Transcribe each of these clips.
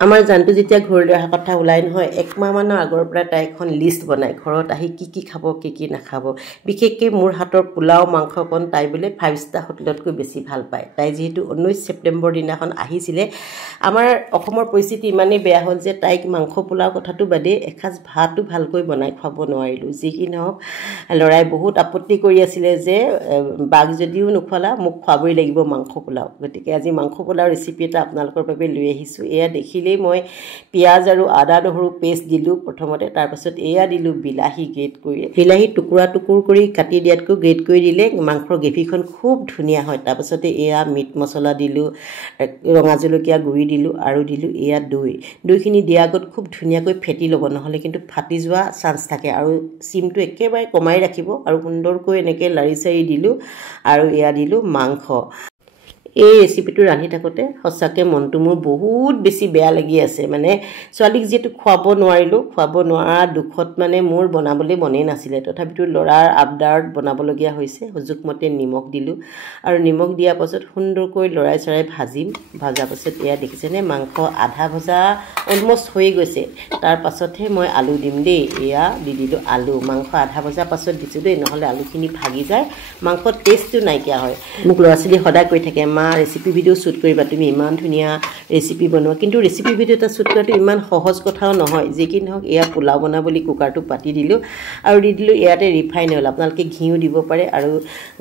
আমাৰ জানটো যেতিয়া ঘৰলৈ অহা কথা ওলাই নহয় 1 মাহ মানৰ আগৰ পৰা তাই এখন লিষ্ট বনাই ঘৰত আহি কি খাব কি নাখাব বিশেষকৈ মোৰ হাতৰ পোলাও মাংসকণ তাই বোলে 5 ষ্টাৰ হোটেলতকৈ বেছি ভাল পায় তাই যেহেতু 19 ছেপ্টেম্বৰ দিনাখন আহিছিলে আমাৰ অসমৰ পৰিস্থিতি ইমানেই বেয়া হ'ল যে তাইক মাংস পোলাও কথাটো বাদে এসাঁজ ভাতো ভালকৈ বনাই খুৱাব নোৱাৰিলোঁ যি কি নহওক লৰাই বহুত আপত্তি কৰি আছিলে যে বাঘ যদিও নোখোৱালা মোক খুৱাবই লাগিব মাংস পোলাও গতিকে আজি মাংস পোলাও ৰেচিপি এটা আপোনালোকৰ বাবে লৈ আহিছোঁ এয়া দেখিলে মই পিয়াজ আৰু আদা নহৰু পেষ্ট দিলোঁ প্ৰথমতে তাৰ পাছত এয়া দিলোঁ বিলাহী গ্ৰেট কৰি বিলাহী টুকুৰা কৰি কাটি দিয়াতকৈ গ্ৰেট কৰি দিলে মাংসৰ গ্ৰেভিখন খুব ধুনীয়া হয় তাৰ পাছতে এয়া মিট মছলা দিলোঁ ৰঙা জলকীয়া গুড়ি দিলোঁ আৰু দিলোঁ এয়া দৈখিনি দিয়াৰ আগত খুব ধুনীয়াকৈ ফেটি ল'ব নহ'লে কিন্তু ফাটি যোৱা চান্স থাকে আৰু চিমটো একেবাৰে কমাই ৰাখিব আৰু সুন্দৰকৈ এনেকৈ লাৰি চাৰি দিলোঁ আৰু এয়া দিলোঁ মাংস এই ৰেচিপিটো ৰান্ধি থাকোঁতে সঁচাকৈ মনটো মোৰ বহুত বেছি বেয়া লাগি আছে মানে ছোৱালীক যিহেতু খুৱাব নোৱাৰা দুখত মানে মোৰ বনাবলৈ মনেই নাছিলে তথাপিতো ল'ৰাৰ আবদাৰত বনাবলগীয়া হৈছে জোখমতে নিমখ দিলোঁ আৰু নিমখ দিয়াৰ পাছত সুন্দৰকৈ লৰাই চৰাই ভাজাৰ পাছত এয়া দেখিছেনে মাংস আধা ভজা অলমষ্ট হৈ গৈছে তাৰ পাছতহে মই আলু দিম দেই এয়া দি দিলোঁ আলু মাংস আধা ভজাৰ পাছত দিছোঁ দেই নহ'লে আলুখিনি ভাগি যায় মাংসৰ টেষ্টটো নাইকিয়া হয় মোক ল'ৰা ছোৱালী সদায় কৈ থাকে মা ৰেচিপি ভিডিঅ' শ্বুট কৰিবা তুমি ইমান ধুনীয়া ৰেচিপি বনোৱা কিন্তু ৰেচিপি ভিডিঅ' এটা শ্বুট কৰাটো ইমান সহজ কথাও নহয় যি কি নহওক এয়া পোলাও বনাবলৈ কুকাৰটো পাতি দিলোঁ আৰু দি দিলোঁ ইয়াতে ৰিফাইন অইল আপোনালোকে ঘিউ দিব পাৰে আৰু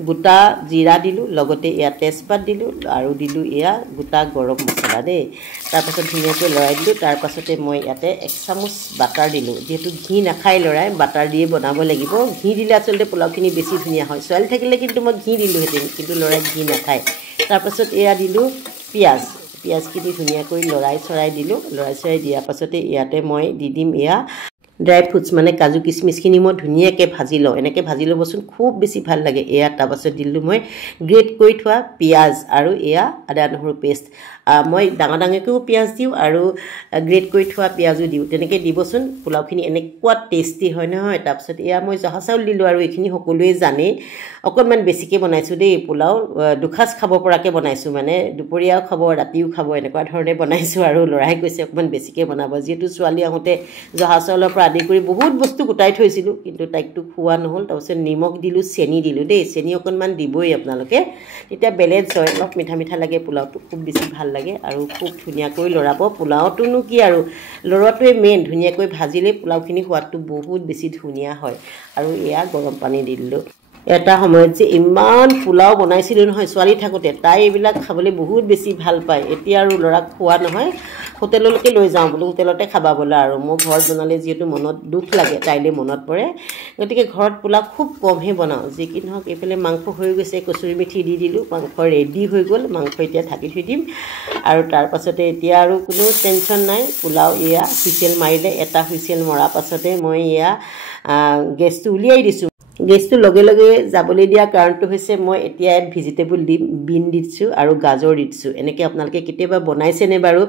গোটা জিৰা দিলোঁ লগতে এয়া তেজপাত দিলোঁ আৰু দিলোঁ এয়া গোটা গৰম মছলা দেই তাৰপাছত ধুনীয়াকৈ লৰাই দিলোঁ তাৰ পাছতে মই ইয়াতে 1 চামুচ বাটাৰ দিলোঁ যিহেতু ঘি নাখায় লৰাই বাটাৰ দিয়ে বনাব লাগিব ঘি দিলে আচলতে পোলাওখিনি বেছি ধুনীয়া হয় ছোৱালী থাকিলে কিন্তু মই ঘি দিলোঁহেঁতেন কিন্তু ল'ৰাই ঘি নাখায় তাৰ পাছত এয়া দিলোঁ পিয়াজখিনি ধুনীয়াকৈ লৰাই চৰাই দিলোঁ লৰাই চৰাই দিয়াৰ পাছতে ইয়াতে মই দি দিম এয়া ড্ৰাই ফ্ৰুটছ মানে কাজু কিচমিচখিনি মই ধুনীয়াকৈ ভাজি লওঁ এনেকৈ ভাজি ল'বচোন খুব বেছি ভাল লাগে এয়া তাৰপাছত দিলোঁ মই গ্ৰেট কৰি থোৱা পিঁয়াজ আৰু এয়া আদা নহৰু পেষ্ট মই ডাঙৰকৈও পিঁয়াজ দিওঁ আৰু গ্ৰেট কৰি থোৱা পিঁয়াজো দিওঁ তেনেকৈ দিবচোন পোলাওখিনি এনেকুৱা টেষ্টি হয় নহয় তাৰপিছত এয়া মই জহা চাউল দিলোঁ আৰু এইখিনি সকলোৱে জানেই অকণমান বেছিকৈ বনাইছোঁ দেই পোলাও দুসাঁজ খাব পৰাকৈ বনাইছোঁ মানে দুপৰীয়াও খাব ৰাতিও খাব এনেকুৱা ধৰণে বনাইছোঁ আৰু ল'ৰাই কৈছে অকণমান বেছিকৈ বনাব যিহেতু ছোৱালী আহোঁতে জহা চাউলৰ পৰা আদি কৰি বহুত বস্তু গোটাই থৈছিলোঁ কিন্তু তাইকতো খোৱা নহ'ল তাৰপিছত নিমখ দিলোঁ চেনি দিলোঁ দেই চেনি অকণমান দিবই আপোনালোকে তেতিয়া বেলেঞ্চ হয় অলপ মিঠা লাগে পোলাওটো খুব বেছি ভাল লাগে আৰু খুব ধুনীয়াকৈ লৰাব পোলাওটোনো কি আৰু লৰোৱাটোৱে মেইন ধুনীয়াকৈ ভাজিলে পোলাওখিনি সোৱাদটো বহুত বেছি ধুনীয়া হয় আৰু এয়া গৰম পানী দি দিলোঁ এটা সময়ত যে ইমান পোলাও বনাইছিলোঁ নহয় ছোৱালী থাকোঁতে তাই এইবিলাক খাবলৈ বহুত বেছি ভাল পায় এতিয়া আৰু ল'ৰাক খোৱা নহয় হোটেললৈকে লৈ যাওঁ বোলো হোটেলতে খাবা বোলা আৰু মোৰ ঘৰত বনালে যিহেতু মনত দুখ লাগে তাইলৈ মনত পৰে গতিকে ঘৰত পোলাও খুব কমহে বনাওঁ যি কি নহওক এইফালে মাংস হৈ গৈছে কচুৰি মেথি দি দিলোঁ মাংস ৰেডি হৈ গ'ল মাংস এতিয়া ঢাকি থৈ দিম আৰু তাৰ পাছতে এতিয়া আৰু কোনো টেনশ্যন নাই পোলাও এয়া হুইচেল মাৰিলে এটা হুইচেল মৰাৰ পাছতে মই এয়া গেছটো উলিয়াই দিছোঁ গেছটো লগে যাবলৈ দিয়া কাৰণটো হৈছে মই এতিয়া ইয়াত ভেজিটেবল বিন দিছোঁ আৰু গাজৰ দিছোঁ এনেকৈ আপোনালোকে কেতিয়াবা বনাইছেনে বাৰু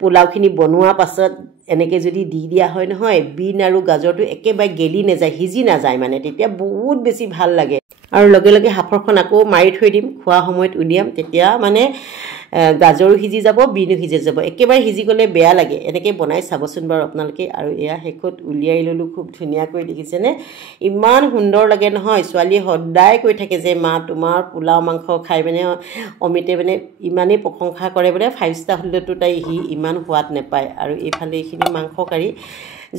পোলাওখিনি বনোৱাৰ পাছত এনেকৈ যদি দি দিয়া হয় নহয় বিন আৰু গাজৰটো একেবাৰে গেলি নাযায় সিজি নাযায় মানে তেতিয়া বহুত বেছি ভাল লাগে আৰু লগে হাফৰখন আকৌ মাৰি থৈ দিম খোৱা সময়ত উলিয়াম তেতিয়া মানে গাজৰো সিজি যাব বিনো সিজি যাব একেবাৰে সিজি গ'লে বেয়া লাগে এনেকৈ বনাই চাবচোন বাৰু আপোনালোকে আৰু এয়া শেষত উলিয়াই ল'লোঁ খুব ধুনীয়াকৈ দেখিছেনে ইমান সুন্দৰ লাগে নহয় ছোৱালীয়ে সদায় কৈ থাকে যে মা তোমাৰ পোলাও মাংস খাই মানে অমিতে মানে ইমানেই প্ৰশংসা কৰে বোলে 5 ষ্টাৰ হোটেলতো তাই ইমান সোৱাদ নাপায় আৰু এইফালে এইখিনি মাংস কাঢ়ি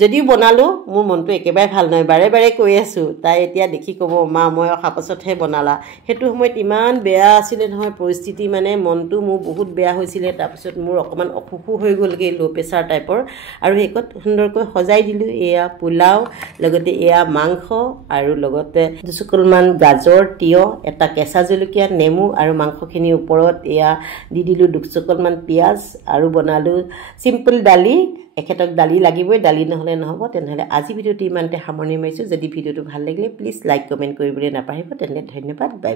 যদিও বনালোঁ মোৰ মনটো একেবাৰে ভাল নহয় বাৰে কৈ আছোঁ তাই এতিয়া দেখি ক'ব মা মই অহা পাছতহে বনালা সেইটো সময়ত ইমান বেয়া আছিলে নহয় পৰিস্থিতি মানে মনটো মোৰ বহুত বেয়া হৈছিলে তাৰপিছত মোৰ অকণমান অসুখো হৈ গ'লগৈ ল' প্ৰেছাৰ টাইপৰ আৰু শেষত সুন্দৰকৈ সজাই দিলোঁ এয়া পোলাও লগতে এয়া মাংস আৰু লগতে দুচুকলমান গাজৰ তিয়ঁহ এটা কেঁচা জলকীয়া নেমু আৰু মাংসখিনিৰ ওপৰত এয়া দি দিলোঁ দুচুকলমান পিঁয়াজ আৰু বনালোঁ চিম্পল দালি এখেতক দালি লাগিবই দালি নহ'লে নহ'ব তেনেহ'লে আজি ভিডিঅ'টো ইমানতে সামৰণি মাৰিছোঁ যদি ভিডিঅ'টো ভাল লাগিলে প্লিজ লাইক কমেণ্ট কৰিবলৈ নাপাহৰিব তেনেহ'লে ধন্যবাদ বাই